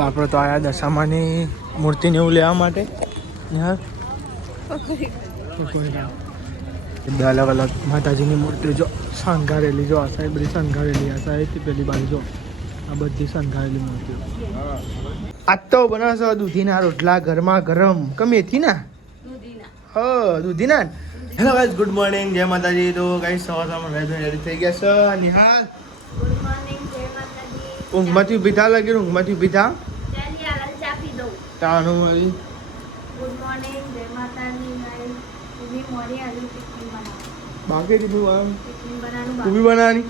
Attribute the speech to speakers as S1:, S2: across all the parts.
S1: આપણે તો આયા દશામાની મૂર્તિને એવું લેવા માટે. અલગ અલગ માતાજીની મૂર્તિ જો શણગારેલી, જો આ સાઈડ બધી શણગારેલી, આ સાઈડ પેલી બાજુ જો આ બધી શણગારેલી મૂર્તિઓ. આજ તો બનાવશો દૂધીના રોટલા ગરમા. ગરમ કમેથી ના? હ, દૂધીના હેલો ગાઈસ ગુડ મોર્નિંગ જય માતાજી. તો ગાઈસ સવાર સવારમાં રેડી થઈ ગયા છે. નિહાલ
S2: ગુડ મોર્નિંગ જય માતાજી
S1: ઊંઘમાંથી થા લાગી ઊંઘમાંથી
S2: દઉં.
S1: તાણું મારી.
S2: ગુડ મોર્નિંગ જય માતાજી ગાઈસ મોડી આવી ટિફિન બનાવ.
S1: બાકી
S2: ટિફિન બનાવવાનું
S1: ઊભી બનાવવાની?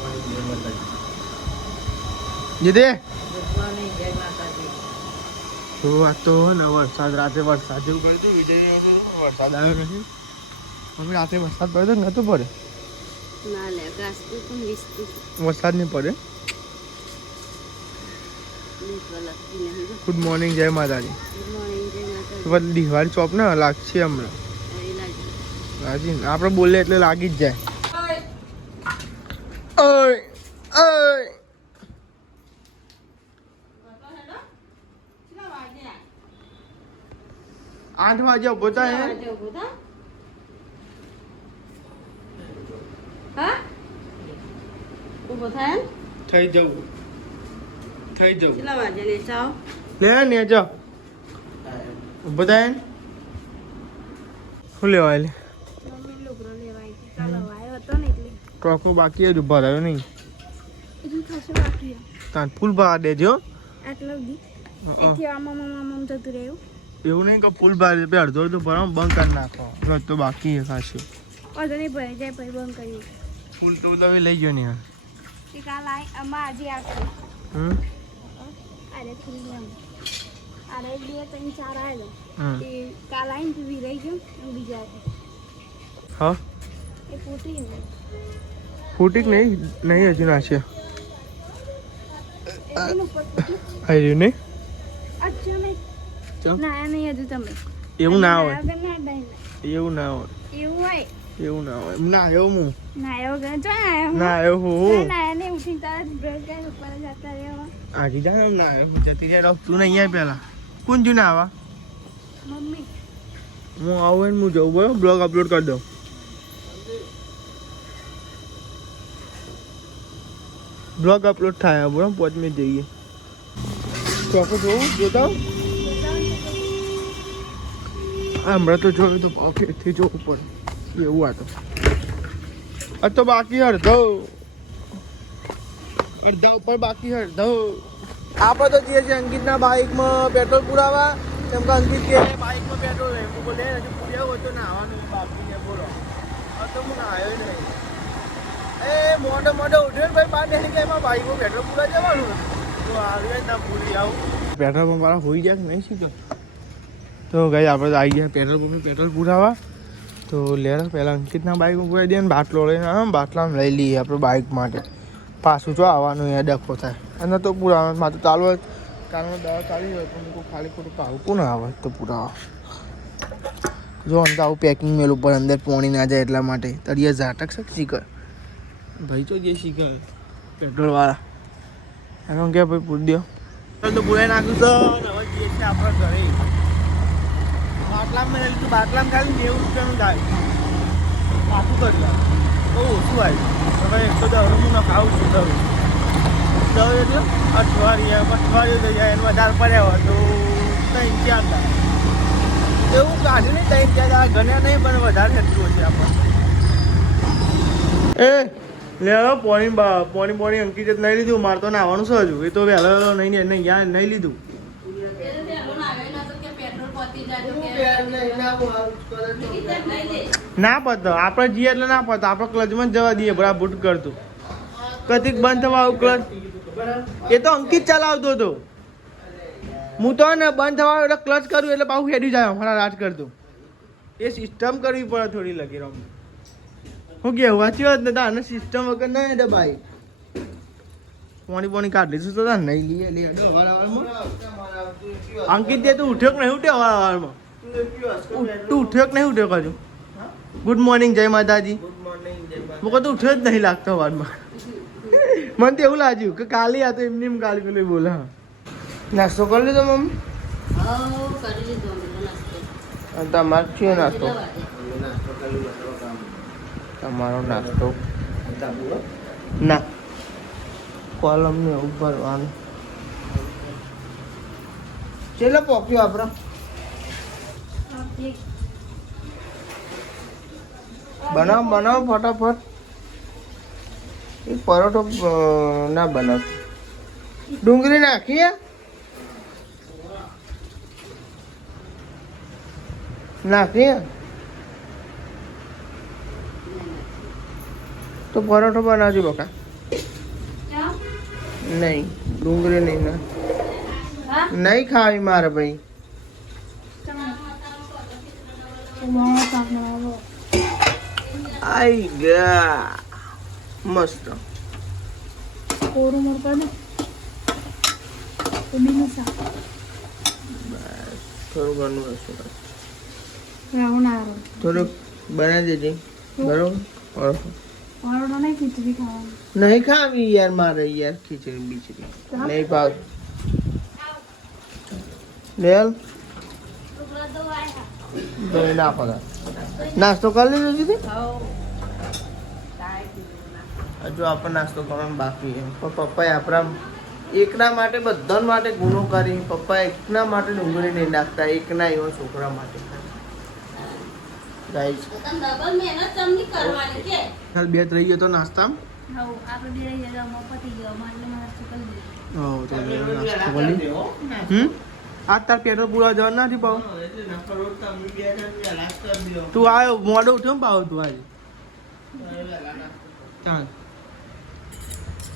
S2: બાકી મોર્નિંગ
S1: તો આ તો ને વરસાદ રાતે વરસાદ જેવું કર્યું હતું વિજય વરસાદ આવ્યો નથી. મમ્મી રાતે વરસાદ પડ્યો તો નહોતો પડે
S2: ના લે ગાસતું પણ વિસતું.
S1: વરસાદ નહીં પડે. ગુડ મોર્નિંગ જય માતાજી.
S2: ગુડ મોર્નિંગ જય માતાજી.
S1: દિવાળી ચોપ ને લાગશે હમણાં.
S2: લાગી.
S1: આપણે બોલીએ એટલે લાગી જ જાય. ઓય ઓય. આઠ વાગ્યા થાય
S2: હા. ઊભો થાય
S1: થઈ જવું. થઈ જવું.
S2: કેટલા વાગે ને ચાવ
S1: લે ને જો ઊભો થાય શું લેવાય લે?
S2: મમ્મી લુગડો લેવા આવી હતી કાલ આવ્યો હતો ને એટલે.
S1: ટ્રકનું બાકી જ ઊભા રહ્યો નહીં.
S2: હજી ખાસું બાકી.
S1: તાન ફૂલ ભરા દેજો એવું નહીં કે ફૂલ ભરા દે અડધો અડધો ભરાવ બંધ કરી નાખો. રોજ તો બાકી છે ખાસું.
S2: અડધો નહીં ભરાઈ જાય પછી બંધ કર્યું
S1: ફૂલ તો તમે લઈ ગયો ને યાર
S2: કાલ આઈ આજે આવશે
S1: હમ?
S2: અરે ખુલ્લી અરે બે ત્રણ ચાર આવેલો તે કાલ આવીને તું વિરાઈ ગયો હું બીજા
S1: હા?
S2: એ ફૂટી
S1: ફૂટી નહીં? નહીં હજુ નાશે
S2: એનું
S1: આવી રહ્યું નહીં?
S2: અચ્છા ના નહીં હજુ તમે.
S1: એવું ના હોય. એવું ના હોય.
S2: એવું હોય.
S1: એવું ના હોય. ના એવું હું.
S2: ના એવો ગયો જો
S1: ના એવું હું.
S2: ના એને ઉઠીને તારા બ્રશ કરીને ઉપર જતા રહેવા.
S1: આજે જા ના હું જતી રહ્યા તું નહીં આવી પહેલા. કોણ જુ ના આવા?
S2: મમ્મી.
S1: હું આવું ને હું જઉં બરાબર? બ્લોગ અપલોડ કરી દઉં. બ્લોગ અપલોડ થાય બરાબર? પાંચ જઈએ. ચોખ્ખું જોવું જોતા હમણાં તો જોયું તો પોકેટથી જોવું પડે. એવું આ તો. આ તો બાકી અડધો. અડધા ઉપર બાકી અડધો. આપણે તો જઈએ છીએ અંકિતના બાઇકમાં પેટ્રોલ પુરાવા કેમ કે અંકિત કે બાઇકમાં પેટ્રોલ હું બોલે હજુ પૂર્યા હોય તો નાવાનું બાકી ને બોલો. આ તો હું નાયો નહીં. એ મોટો મોટો ઉઠ્યો ભાઈ બાર બેસી કે એમાં બાઇકમાં પેટ્રોલ પૂરા જવાનું તો આવી ના પૂરી આવું. પેટ્રોલ પંપ વાળા હોઈ જાય કે નહીં સીધો? તો ગઈ આપણે આવી ગયા પેટ્રોલ પંપે પેટ્રોલ પુરાવા. તો લેર પહેલાં અંકિતના બાઇક પુરાઈ દે ને બાટલો લઈને આમ બાટલામાં લઈ લઈએ આપણે બાઇક માટે. પાછું જો આવવાનું એ ડખો થાય. અને તો પૂરા મારે તો ચાલુ હોય કારણ દવા ચાલી હોય, પણ ખાલી ખોટું પાવું ના આવે તો પૂરા જો અંત આવું પેકિંગ મેલ ઉપર અંદર પોણી ના જાય એટલા માટે. તળિયા ઝાટક છે શીખર? ભાઈ તો જે શીખર પેટ્રોલવાળા એનો કે ભાઈ પૂછ દો. તો પૂરાઈ નાખ્યું તો હવે જઈએ છીએ આપણા ઘરે. બાટલામાં મેં લીધું બાટલામાં ખાલી નેવું રૂપિયાનું થાય પાછું કરી દઉં બહુ ઓછું આવ્યું હવે એક તો દવા ના ખાવું છું દવ દવ એટલે અઠવાડિયા અઠવાડિયું થઈ જાય એને વધારે પડ્યા હોય તો ત્રણ, ચાર થાય એવું કાઢી નહીં, ત્રણ, ચાર દાડા ગણ્યા નહીં, પણ વધારે એટલું છે આપણે એ, લે હવે પોણી પોણી પોણી અંકિત નહીં લીધું. મારે તો નાવાનું છે હજુ. એ તો વહેલો નહીં નહીં યાર નહીં લીધું. ના પતો. આપણે જઈએ એટલે ના પતો. આપણે ક્લચમાં જ જવા દઈએ. બરાબર બુટ કરતું. કતિક બંધ થવા આવું ક્લચ એ તો અંકિત ચલાવતો હતો. હું તો ને બંધ થવા એટલે ક્લચ કરું એટલે પાછું હેડી જાય. મારા રાજ કરતું. એ સિસ્ટમ કરવી પડે થોડી લગી રમ હું કે, વાંચી વાત ને તાને સિસ્ટમ વગર ના હેડે ભાઈ. પાણી પોણી કાઢ લીધું તો નહીં લઈએ હેડો અંકિત જે તું ઉઠ્યો કે નહીં ઉઠ્યો વાળા વારમાં તું ઉઠ્યો કે નહીં ઉઠ્યો કાજુ? ગુડ મોર્નિંગ જય માતાજી.
S3: મોર્નિંગ
S1: તો ઉઠ્યો જ નહીં લાગતો વારમાં. મને તો એવું લાગ્યું કે કાલી આ તો એમની એમ કાલી પેલું બોલા, હા. નાસ્તો કરી લીધો, મમ્મી?
S3: તમારો તો
S1: કયો નાસ્તો? તમારો નાસ્તો? ના. કોલમ ને એવું ભરવાનું ચેલો પોક્યો આપણો બનાવ બનાવ ફટાફટ. એ પરોઠો ના બનાવ. ડુંગળી નાખીએ? નાખીએ? તો પરોઠો બનાવજો બકા. નહીં ડુંગળી નહીં ના. નહીં ખાવી મારે ભાઈ. આઈ ગયા. મસ્ત.
S2: કોરું ને
S1: થોડું ઘણું હશે થોડુંક બનાવી દેજે. બરોબર? ઓળખો.
S2: પરોઠો નહીં ખીચડી ખાવાનું.
S1: નહીં ખાવી યાર મારે યાર ખીચડી બીચડી નહીં ભાવ. લેલ. નાસ્તો કરી લીધો દીદી હજુ આપણે નાસ્તો કરવાનો બાકી પણ પપ્પાએ આપણા એકના માટે બધા માટે ગુનો કરી. પપ્પા એકના માટે ડુંગળી નહીં નાખતા એકના એવા છોકરા માટે. ગાઈસ
S3: તો ડબલ મહેનત ચમની કરવાની કે
S1: હાલ બે રહી ગયો તો નાસ્તા
S2: હવ આપણે બે રહી ગયા મફતી ગયો એટલે નાસ્તો કરી દીધો
S1: તો નાસ્તો કરી હમ? આજ તાર પેટ્રોલ પૂરા જવા નથી પાવ. તું આવ્યો મોડો ઉઠ્યો ને પાવ તું આજે? ચાલ.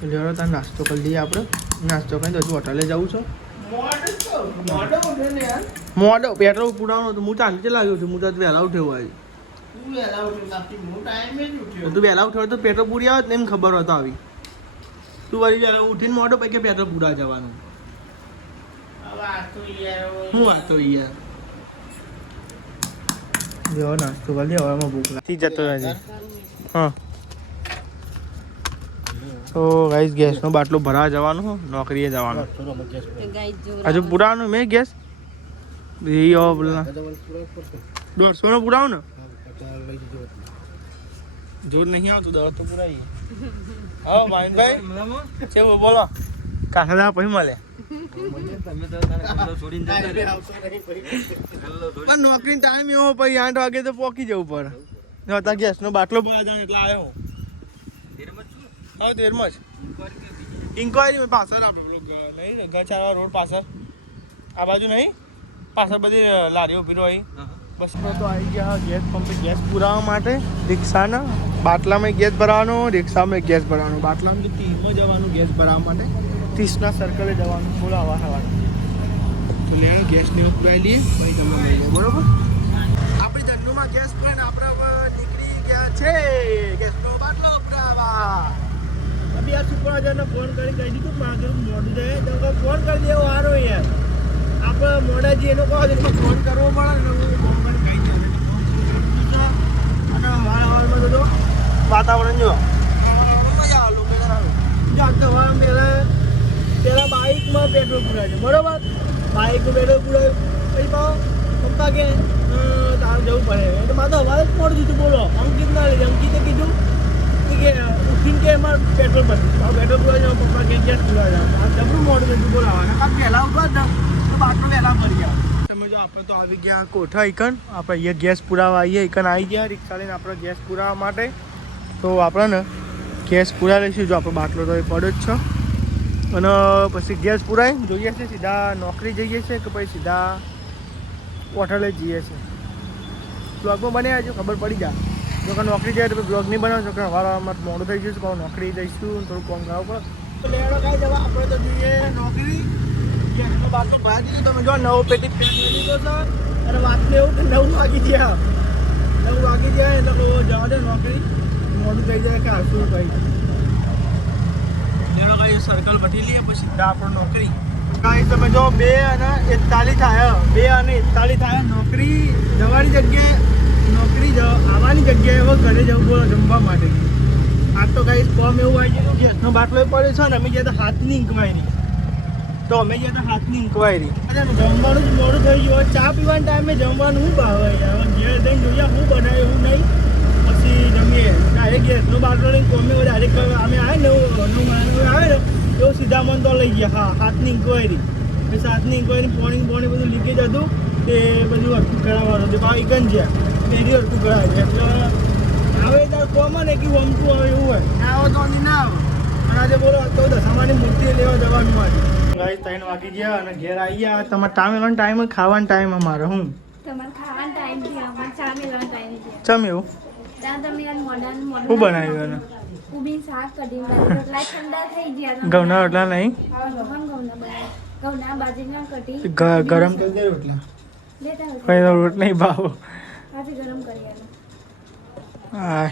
S1: લેવડો તાર નાસ્તો કરી લઈએ આપણે. નાસ્તો કરીને તો હજુ હોટલે જવું છો. મોડો પેટ્રોલ પુરાવાનો હતો. હું ચાંદી લાગ્યો છું. હું તો વહેલા ઉઠ્યો આજે તું વહેલા ઉઠ્યો. તો પેટ્રોલ પૂરી આવે ને એમ ખબર હતો આવી. તું વળી ઉઠીને મોટો પૈકી પેટ્રોલ પૂરા જવાનું. શું વાત યાર? જો નાસ્તો કરી હવામાં ભૂખ લાગી. જતો નથી હા. તો ગાઈસ ગેસનો બાટલો ભરાવા જવાનું હો, નોકરીએ જવાનું. હજુ પુરાવાનું મેં ગેસ દોઢસો નો પુરાવો ને? જોર નહીં આવતું દવા તો પુરાઈ હા ભાઈ છે બોલો. કાકા પછી મળે. નોકરી ટાઈમ એવો પછી આઠ વાગે તો પહોંચી જવું પડે. અત્યારે ગેસનો બાટલો ભરા જાવ એટલે આવ્યો હા. તેરમાં જ. ઇન્કવાયરી પાછળ નહીં ઘર ગચાળા રોડ પાછળ. આ બાજુ નહીં? પાછળ બધી લારીઓ ઊભી રહી બસ આપણે તો આવી ગયા ગેસ પંપે ગેસ પુરાવા માટે. રિક્ષાના બાટલામાં ગેસ ભરાવાનો, રિક્ષામાં ગેસ ભરાવાનો. બાટલામાં ત્રીસમાં જવાનું ગેસ ભરાવા માટે. ત્રીસના સર્કલે જવાનું બોલો આવા હવાના તો લેણ ગેસ ને એવું પુરાવી લઈએ, પછી તમે બરોબર? આપણી ધંધુમાં ગેસ પણ આપણા નીકળી ગયા છે. ગેસનો બાટલો પુરાવા. અભી આ સુપરવાઇઝરને ફોન કરી, કહી દીધું માગેલું મોડું જાય તો ફોન કરી દેવો સારો યાર. આપણે મોડાજી એનો કહો ફોન કરવો પડે ને હું ફોન કરી કહી દઉં અને વાતાવરણ જો મજા આવે લોકેશન આવે જો આજ તો હવારમાં પહેલાં પહેલાં બાઇકમાં પેટ્રોલ પૂરાય છે. બરોબર? બાઇકનું પેટ્રોલ પુરાય. પછી પાછો પપ્પા કે તારે જવું પડે. એટલે મારે તો હવારે જ મોડું દીધું બોલો? અંકિત ના લીધે. અંકિતે કીધું કે ઉઠીને કે એમાં પેટ્રોલ હવે પેટ્રોલ પૂરા જાવ પપ્પા કે ગેસ પુરાઈ જાવ જબરું મોડું દીધું બોલાવવાનું કાં પહેલાં ઉઠવા જ? બાટલો વહેલા ભરી જો આપણે તો આવી ગયા કોઠા ઇકન આપણે અહીંયા ગેસ પુરાવા આવીએ ઇકન આવી ગયા, રિક્ષા લઈને આપણે ગેસ પુરાવા માટે. તો આપણે ને ગેસ પુરા લઈશું. જો આપણો બાટલો તો એ પડ્યો જ છે. અને પછી ગેસ પુરાય, જોઈએ છે, સીધા નોકરી જઈએ છે કે પછી સીધા હોટલે જઈએ છે? બ્લોગમાં બને આવજો ખબર પડી જાય. જો કે નોકરી જાય તો બ્લોગ નહીં બનાવશો કે અમારે મોડું થઈ જશે, પણ નોકરી જઈશું થોડું કોમ કરાવવું પડે. આપણે તો નોકરી. તમે જો નવો પેટી પેટી અને વાતને એવું કે નવ વાગી ગયા નવ વાગી ગયા એટલે જવા દે નોકરી મોડું થઈ જાય કે હાશું ભાઈ લેડો કાંઈ સર્કલ વટી લઈએ પછી સીધા નોકરી કાંઈ તમે જો બે અને એકતાલીસ થાય બે અને એકતાલીસ થાય નોકરી જવાની જગ્યાએ નોકરી આવવાની જગ્યાએ હવે ઘરે જવું જમવા માટે આ તો કઈ કોમ એવું આવી ગયું ગેસનો બાટલો પડ્યો છે ને, અમે ગયા હતા હાથની ઇન્કવાયરી તો અમે ગયા હતા હાથની ઇન્કવાયરી જમવાનું જ મોડું થઈ ગયું. ચા પીવાના ટાઈમે જમવાનું શું ભાવે ઘેર જઈને જોઈએ શું બનાવે એવું નહીં. પછી જમીએ. ડાયરેક્ટ ગેસનો બાટલો લઈને કોમે ડાયરેક્ટ અમે આવે ને એવું આવે ને એવું સીધા મન તો લઈ ગયા. હા હાથની ઇન્કવાયરી એ હાથની ઇન્કવાયરી પોણી પોણી બધું લીકેજ હતું. તે બધું હરખું કરાવવાનું હતું. ભાવ એકન છે. તેની હરખું કરાવે છે. એટલે હવે તાર કોમન કે વમતું આવે એવું હોય. આવો તો નહીં ના આવે. અને આજે બોલો તો દશામાની મૂર્તિ લેવા જવાનું મારે ગાઈસ ત્રણ વાગી ગયા અને ઘેર આવી ગયા. તમારે ટાઈમ ખાવાનો ટાઈમ અમારો હું?
S2: તમારે ખાવાનો ટાઈમ થયો અમારે ચા મેળવાનો ટાઈમ
S1: ચમ એવું?
S2: ત્યાં
S1: શું બનાવ્યું એને?
S2: ઉભીને શાક કઢીને રોટલા ઠંડા થઈ ગયા તમે.
S1: રોટલા નહીં?
S2: હા, ભગવાન ઘઉંના બનાવ્યા. ઘઉંના બાજરીના કઢી.
S1: ગરમ કરી દે રોટલા.
S2: લેતા
S1: કઈ રોટ નહીં ભાવ.
S2: પાછી ગરમ કરી આલો.
S1: હા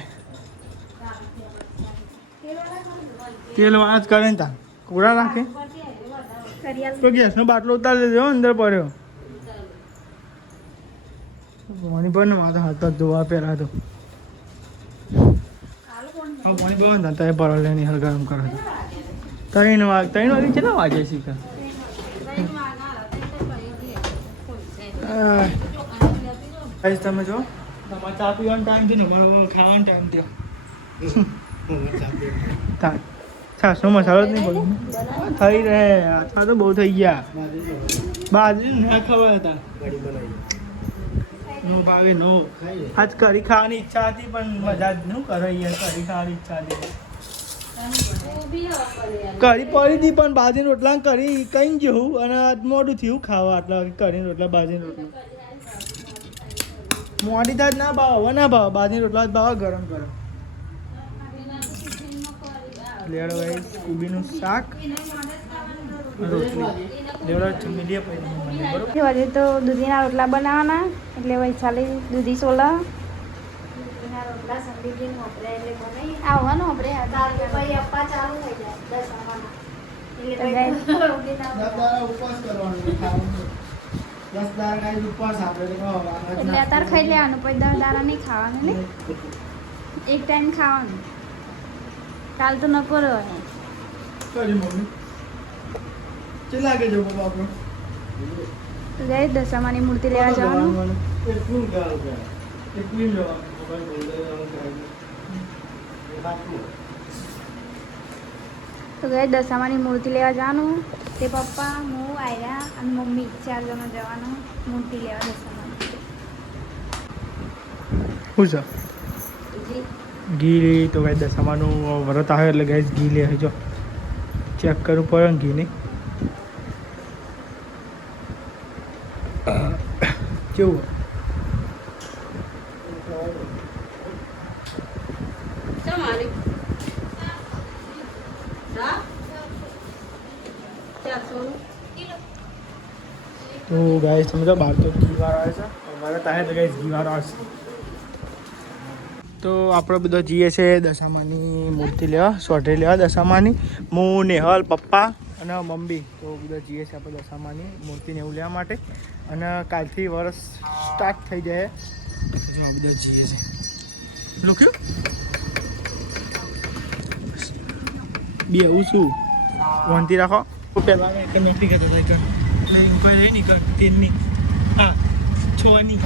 S1: તેલ વાળા જ કરે ને તા. કુડા નાખે. તો ગેસનો બાટલો ઉતાર દેજો અંદર પડ્યો. પાણી ને માથે હાથ પગ ધોવા પહેલા તો. હા પાણી પીવા ને તારે પર લેની હર ગરમ કરો ત્રણ વાગ ત્રણ વાગે કેટલા વાગે શીખા? ગાઈસ તમે જો. તમારે ચા પીવાનો ટાઈમ છે ને મારો ખાવાનો ટાઈમ થયો તા છાસનો મસાલો નહીં પડ્યો થઈ રહે. આથા તો બહુ થઈ ગયા. બાજરી ના ખબર હતા. નો ભાવે, નો. આજ કરી ખાવાની ઈચ્છા હતી, પણ મજા જ ન કરે કરી ખાવાની ઈચ્છા હતી. કરી પડી હતી, પણ બાજરી રોટલા કરી કઈ જેવું અને મોડું થયું ખાવા, આટલા કરીને રોટલા બાજરી રોટલા. મોડી થાય ના ભાવ, હવે ના ભાવ. બાજરી રોટલા જ ભાવ ગરમ ગરમ. લેડો ભાઈ કુબીનું શાક. રોટલી.
S2: તો દૂધીના રોટલા બનાવવાના એટલે વૈશાલી દૂધી સોલા. આવવાનું આપણે ચાલુ થઈ જાય એટલે અત્યારે ખાઈ લેવાનું પછી દસ દારા નહીં ખાવાનું ને એક ટાઈમ ખાવાનું. કાલ તો નકો હે
S1: કરી મમ્મી. ચેલા લાગે જો બાબા આપણો?
S2: તો દશામાની મૂર્તિ લેવા જવાનું?
S1: એટલું ગાળ ગાળ એટલું જવાનું
S2: તો ગઈ દશામાની મૂર્તિ લેવા જવાનું. તે પપ્પા હું આયરા અને મમ્મી ચાર જણા જવાનું મૂર્તિ લેવા દશામાની.
S1: શું છે ઘી તો ગાય દશામાનું વ્રત આવે એટલે ગાય ઘી લે, જો. ચેક કરવું પડે ને ઘી નહીં કેવું? તો ગાય સમજો બાર તો ઘી વાર આવે છે. અમારે ત્યાં તો ગાય ઘી વાર આવશે. તો આપણે બધા જઈએ છે, દશામાની મૂર્તિ લેવા, સોઢે લેવા, દશામાની. હું, નેહલ, પપ્પા અને મમ્મી, તો બધા જઈએ છે આપણે દશામાની મૂર્તિને એવું લેવા માટે. અને કાલથી વર્ષ સ્ટાર્ટ થઈ જાય. જો બધા જઈએ છે. લખ્યું? બે આવું શું? વાંધી રાખો. પહેલાં એક નોકરી કરતા હતા ઇન્કવાયરી નહીં હા છની.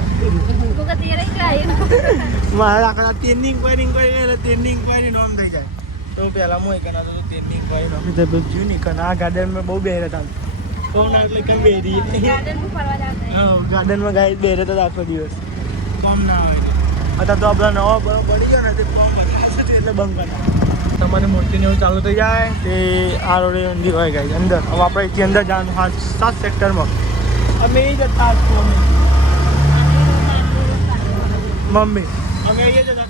S1: મારા આખા તેરની ઇન્કવાયરી ઇન્કવાયરી એટલે તેરની ઇન્કવાયરી નોમ થઈ જાય. તો પહેલાં હું એક ના તો તેરની ઇન્કવાયરી નોમ થઈ જાય જોયું નહીં કે આ ગાર્ડનમાં બહુ બેર હતા ફોન એટલે કેમ બેરી હા ગાર્ડનમાં ગાય બેરે તો આખો દિવસ. કોમ ના આવે અત્યારે તો આપણા નવા બળી ગયો ને તે કોમ એટલે બંધ કરી તમારી મૂર્તિને એવું ચાલુ થઈ જાય? તે આ રોડે ઊંધી હોય ગાય અંદર. હવે આપણે અહીંથી અંદર જવાનું. સાત સેક્ટરમાં અમે એ જતા. મમ્મી. અમે અહીંયા જ હતા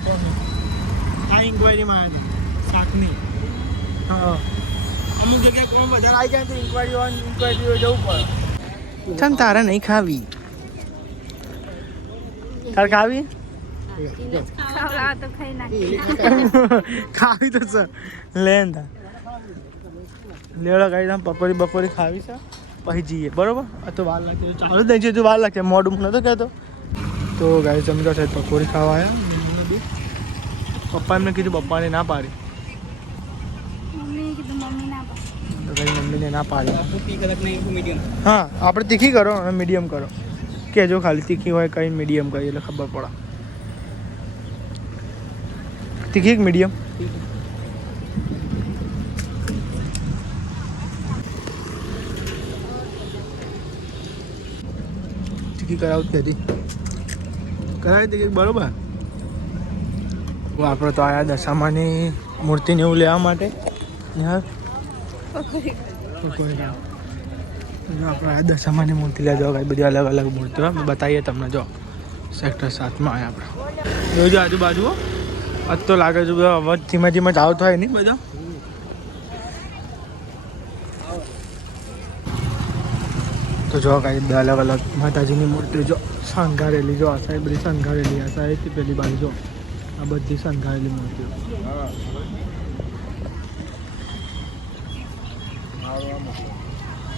S1: આ ઇન્કવાયરીમાં આવ્યા શાકની. હા. અમુક જગ્યાએ કોણ વધારે આવી જાય તો ઇન્કવાયરી હોય ઇન્કવાયરી જવું પડે. ચમ તારે નહીં ખાવી. તારે ખાવી?
S2: ખાવડાવો તો ખાઈ નાખી
S1: ખાવી તો સર લેન તા લેવડા ગાડી તમે પકોડી બકોડી ખાવી છે. પછી જઈએ. બરોબર? આ તો વાર લાગશે ચાલુ જ નહીં છે જો વાર લાગશે. મોડું નતો કહેતો. તો ગાય જમતા સાહેબ પકોડી ખાવા આવ્યા પપ્પા એમને કીધું પપ્પાને ના પાડી. તો ભાઈ મમ્મીને ના પાડી. હા આપણે તીખી કરો અને મીડિયમ કરો. કહેજો ખાલી તીખી હોય કઈ મીડિયમ કરી એટલે ખબર પડે. તીખી કે મીડિયમ તીખી કરાવતી હતી કરાવી તીખી બરોબર? આપણે તો આયા દશામાની મૂર્તિને એવું લેવા માટે. આપણે આ દશામાની મૂર્તિ લેવા જવા બધી અલગ અલગ મૂર્તિઓ બતાવીએ તમને, જો. સેક્ટર સાતમાં આવ્યા આપણે. જોજો આજુબાજુ. આજ તો લાગે છે બધા અવાજ ધીમે ધીમે જ આવતો હોય નહીં બધા. તો જો કાંઈ અલગ અલગ માતાજીની મૂર્તિઓ જો શણગારેલી જો આ સાહેબ બધી શણગારેલી આ સાઈડ પેલી બાજુ જો આ બધી શણગારેલી મૂર્તિઓ.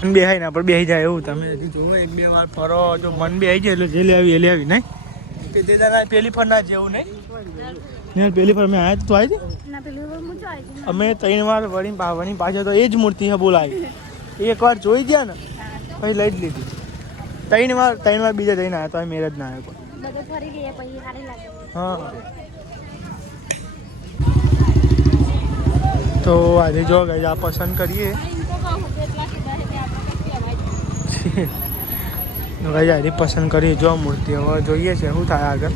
S1: મન બેહાય ના પણ બેહી જાય એવું તમે હજી જોવો એક બે વાર ફરો જો મન બેહી જાય એટલે જે લેવી એ લેવી નહીં? તે દાદા પેલી ફર ના જેવું નહીં? ને પેલી ફર મેં આયા તો આવી હતી?
S2: આવી
S1: અમે ત્રણ વાર વળી વળી પાછળ તો એ જ મૂર્તિ હે બોલાવી એક વાર જોઈ ગયા ને પછી લઈ જ લીધી. ત્રણ વાર ત્રણ વાર બીજા જઈને આવ્યા તો મેરેજ ના આવ્યો હા. તો આજે જો ગઈ આ પસંદ કરીએ. ગઈ આજે પસંદ કરીએ. જો મૂર્તિ હવે જોઈએ છે શું થાય આગળ.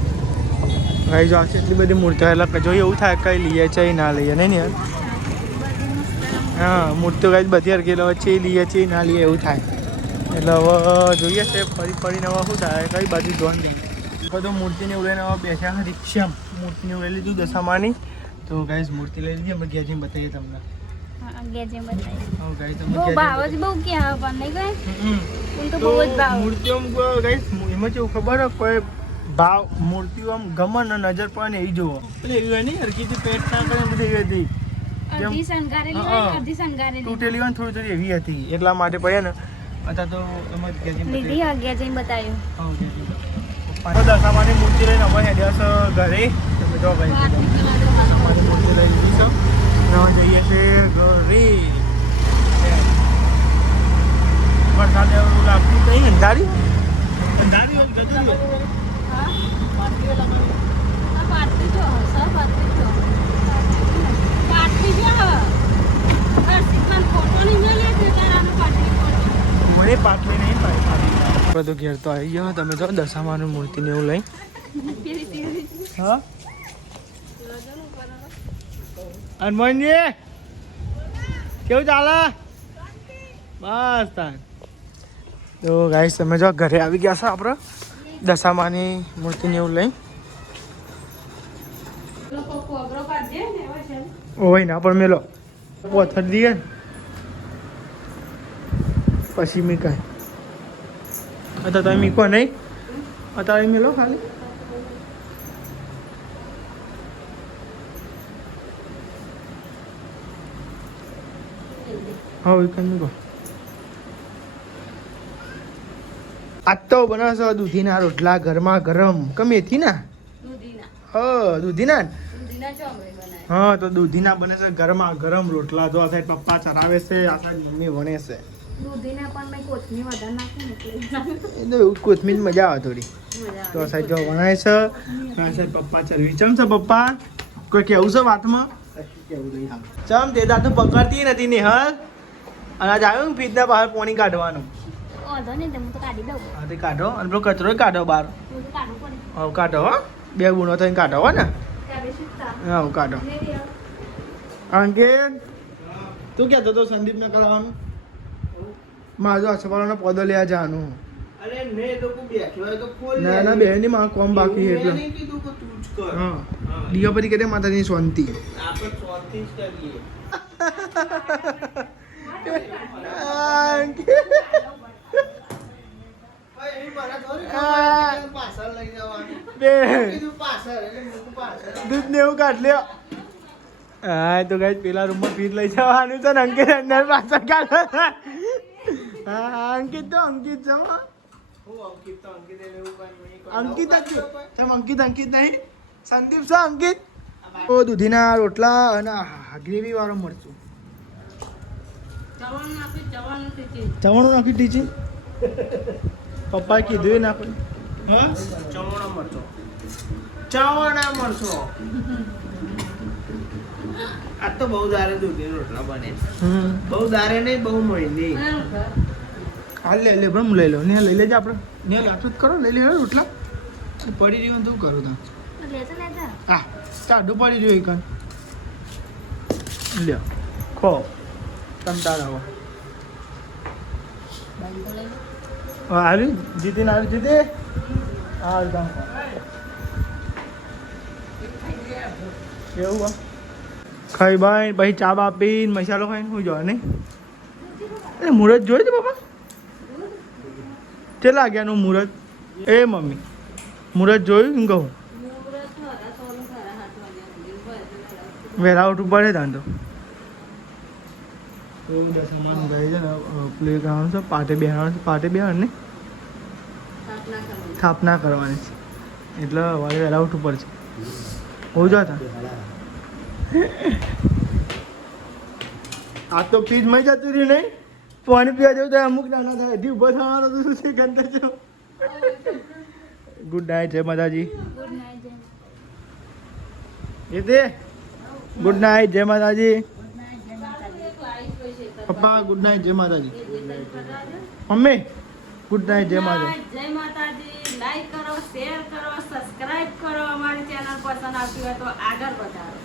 S1: ગઈ જો આજે એટલી બધી મૂર્તિઓ એટલે જોઈએ એવું થાય કઈ લઈએ છે ના લઈએ નહીં ને યાર? હા મૂર્તિઓ કઈ બધી હવે છે લઈએ છે ના લઈએ એવું થાય. એટલે હવે જોઈએ છે ફરી ફરીને હવે શું થાય કઈ બાજુ જોન નહીં. બધું મૂર્તિને લઈને હવે બેસ્યા રિક્ષામ મૂર્તિને ઉડે લીધું દશામાની. તો ગાઈઝ મૂર્તિ લઈ લીધી અમે ગયા જઈને બતાવીએ તમને.
S2: ભાવ
S1: મૂર્તિઓ એમાં કેવું ખબર હોય ભાવ મૂર્તિઓ આમ ગમન નજર પડે એ એટલે એવી હોય નહીં હરકીથી પેટ ના કરે બધી એવી હતી. તૂટેલી હોય થોડી થોડી એવી હતી. એટલા માટે પડ્યા ને અત્યારે તો એમાં જ જઈને
S2: લીધી હા ગેજિંગ બતાવ્યું
S1: તો દશામાની મૂર્તિ લઈને અમે હેડ્યાસ ઘરે. તમે જો ભાઈ દશામાની મૂર્તિ લઈ લીધી છે. અને જઈએ છીએ ઘરે. વરસાદ એવું લાગતું કઈ અંધારી? અંધારી હોય? મને પાટલી નહીં ઘેર તો આવી ગયો. તમે જો દશામાની મૂર્તિને એવું લઈ. હા? હનુમાનજી કેવું ચાલે? બસ તાર. તો ગાઈસ તમે જો ઘરે આવી ગયા છો આપણે દશામાની મૂર્તિને એવું લઈ. ઓય ના પણ મેલો. પોથર દીએ. ને પછી મીકાય તો તમે મીકો નહીં. અત્યારે મેલો ખાલી. હા એ કઈ મીકો. આજ તો બનાવશો દૂધીના રોટલા ગરમા ગરમ. કે મેથી ના? હ દૂધીના? હા તો દૂધીના બને છે ગરમા ગરમ રોટલા. તો આ સાઈડ પપ્પા ચરાવે છે આ સાઈડ મમ્મી વણે છે.
S2: દૂધીના પણ મેં કોથમીર વધારે નાખું એટલે
S1: એ તો કોથમીર મજા આવે થોડી. તો સાહેબ જો વણાય છે. પપ્પા ચરવી ચમ છે પપ્પા? કોઈ કેવું છે વાતમાં? ચમ તે દાદુ પકડતી નથી ને હલ અને આજ આવ્યું ને ફીજના બહાર પોણી કાઢવાનું.
S2: હું તો કાઢી.
S1: અને પેલો કચરો કાઢો બહાર.
S2: હું
S1: કાઢો હો. બે ગુણો થઈને કાઢો હો ને. હા કાઢો. અંકિત તું કહેતો તો સંદીપ ને કરવાનું? મારો અસવાળાનો પોદો લેવા જવાનું ના ના બે ની માં કોમ બાકી એટલે
S4: મેં નહીં પછી કે
S1: હા. પરી શાંતિ. દૂધ ને એવું કાઢ લ્યો. હા તો ગાઈ પેલા રૂમમાં ફીર લઈ જવાનું છે ને અંકિત અંદર પાછળ કાઢો હા અંકિત તો અંકિત છે
S4: અંકિત તો અંકિત.
S1: અંકિત જ છે. અંકિત અંકિત નહીં? સંદીપ છે અંકિત? ઓ દૂધીના રોટલા અને ગ્રેવી વાળો મરચું.
S3: નાખી ચવણ
S1: ચવાણું નાખી ટીચી? પપ્પાએ કીધું એ નાખો. હા?
S4: ચવાણા મરચો. ચવાણા મરચો. આ તો બહુ દારે દૂધી રોટલા બને બહુ દારે નહીં બહુ મહિની.
S1: હાલ લે લે પણ લઈ લો. ને લઈ લેજે આપણે ને લાટું જ કરો લઈ લે રોટલા. પડી રહ્યું તું કરું તા હા ચાડું પડી રહ્યું એક લ્યો ખો.
S3: લો.
S1: આવી. જીતીને આવ્યું જીતી. હા એવું હા. ખાઈ બાઈ, પછી ચા બા મસાલો ખાઈને હું જવા નહીં? એ મુહૂર્ત જોઈ છે બાપા? કેટલા વાગ્યાનું મુહૂર્ત એ મમ્મી મુહૂર્ત જોયું કહું. વહેલા ઉઠવું પડે તાન તો એવું ગઈ છે ને પ્લે પાટે બેહવાનું છે પાટે બેહવાનું ને
S3: સ્થાપના કરવાની.
S1: છે. એટલે વારે વહેલા ઉઠવું પડશે. હોઉં જતા આ તો પીજ મય જતું રહ્યું નહીં? પાણી પીવા જવું તો અમુક નાના થાય, હજી ઊભો થવાનો તો શું છે ગંદા છો? ગુડ નાઇટ જય માતાજી.
S2: ગુડ
S1: એ તે ગુડ નાઇટ જય માતાજી. પપ્પા ગુડ નાઇટ જય માતાજી. મમ્મી ગુડ નાઇટ જય માતાજી.
S3: જય માતાજી. લાઈક કરો શેર કરો સબસ્ક્રાઇબ કરો અમારી ચેનલ પસંદ આવતી હોય તો આગળ વધારો.